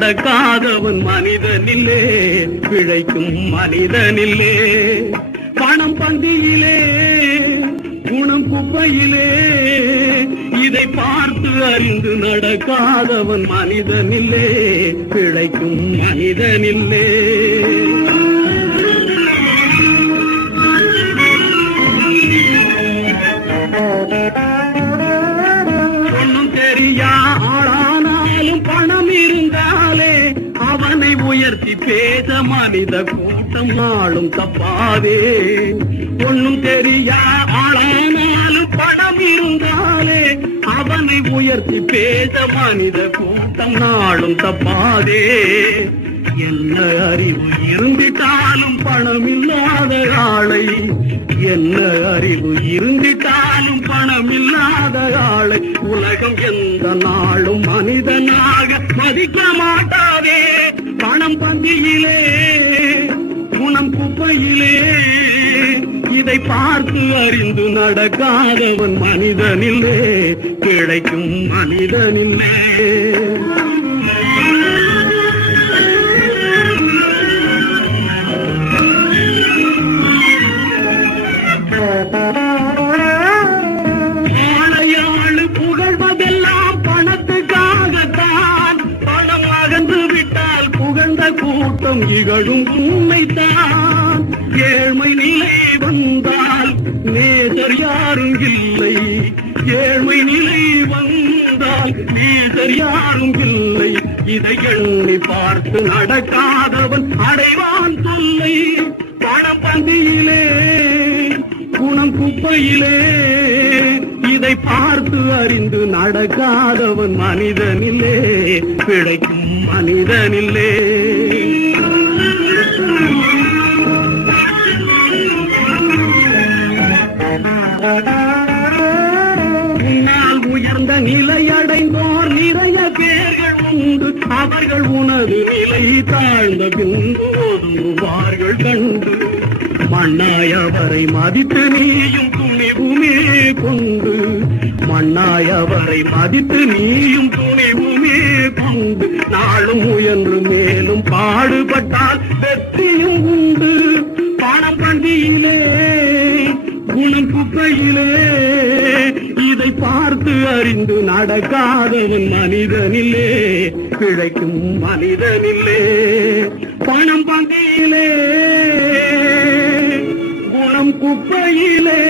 நடக்காதவன் மனிதனில்லே, பிழைக்கும் மனிதனில்லே. பணம் பந்தியிலே, குணம் குப்பையிலே, இதை பார்த்து அறிந்து நடக்காதவன் மனிதனில்லே, பிழைக்கும் மனிதனில்லே. ஒன்னும் தெரியா ஆளானாலும் பணம் இருந்தாலே அவனை உயர்த்தி பேச மனித கூட்டம் நாளும் தப்பாதே. ஒன்னும் தெரியா ஆளானாலும் பணம் இருந்தாலே அவனை உயர்த்தி பேச மனித கூட்டம் நாளும் தப்பாதே. என்ன அறிவு இருந்திட்டாலும் பணம் இல்லாத ஆளை, என்ன அறிவு இருந்திட்டாலும் பணம் இல்லாத ஆளை உலகம் எந்த நாளும் மனிதனாக மதிக்க மாட்டாதே. பணம் பந்தியிலே, குணம் குப்பையிலே, இதை பார்த்து அறிந்து நடக்காதவன் மனிதனில்லே, கிடைக்கும் மனிதனில்லே. ஆளையாளு புகழ்வதெல்லாம் பணத்துக்காகத்தான். பணம் அகன்று விட்டால் புகழ்ந்த கூட்டம் இகழும் உண்மைத்தான். ஏழ்மை நிலை வந்தால் நேசர் யாரும் இல்லை, ஏழ்மை நிலை வந்தால் நேசர் யாரும் இல்லை. இதை எண்ணி பார்த்து நடக்காதவன் அடைவான் தொல்லை. பணம் பந்தியிலே, குணம் குப்பையிலே, இதை பார்த்து அறிந்து நடக்காதவன் மனிதனில்லே, பிழைக்கும் மனிதனில்லே. உன்னால் உயர்ந்த நிலை அடைந்தோர் நிறைய பேர்கள் உண்டு. அவர்கள் உனது நிலை தாழ்ந்த பின்பு ஒதுங்குவார்கள் கண்டு. மண்ணாயவரை மதித்து நீயும் துணிவுமே கொண்டு, மண்ணாயவரை மதித்து நீயும் துணிவுமே கொண்டு, நாளும் முயன்று மேலும் பாடுபட்டால் வெற்றியும் உண்டு. பணம் பந்தியிலே, குணம் குப்பையிலே, இதை பார்த்து அறிந்து நடக்காதவன் மனிதனில்லே, பிழைக்கும் மனிதனில்லே. பணம் பந்தியிலே, குணம் குப்பையிலே,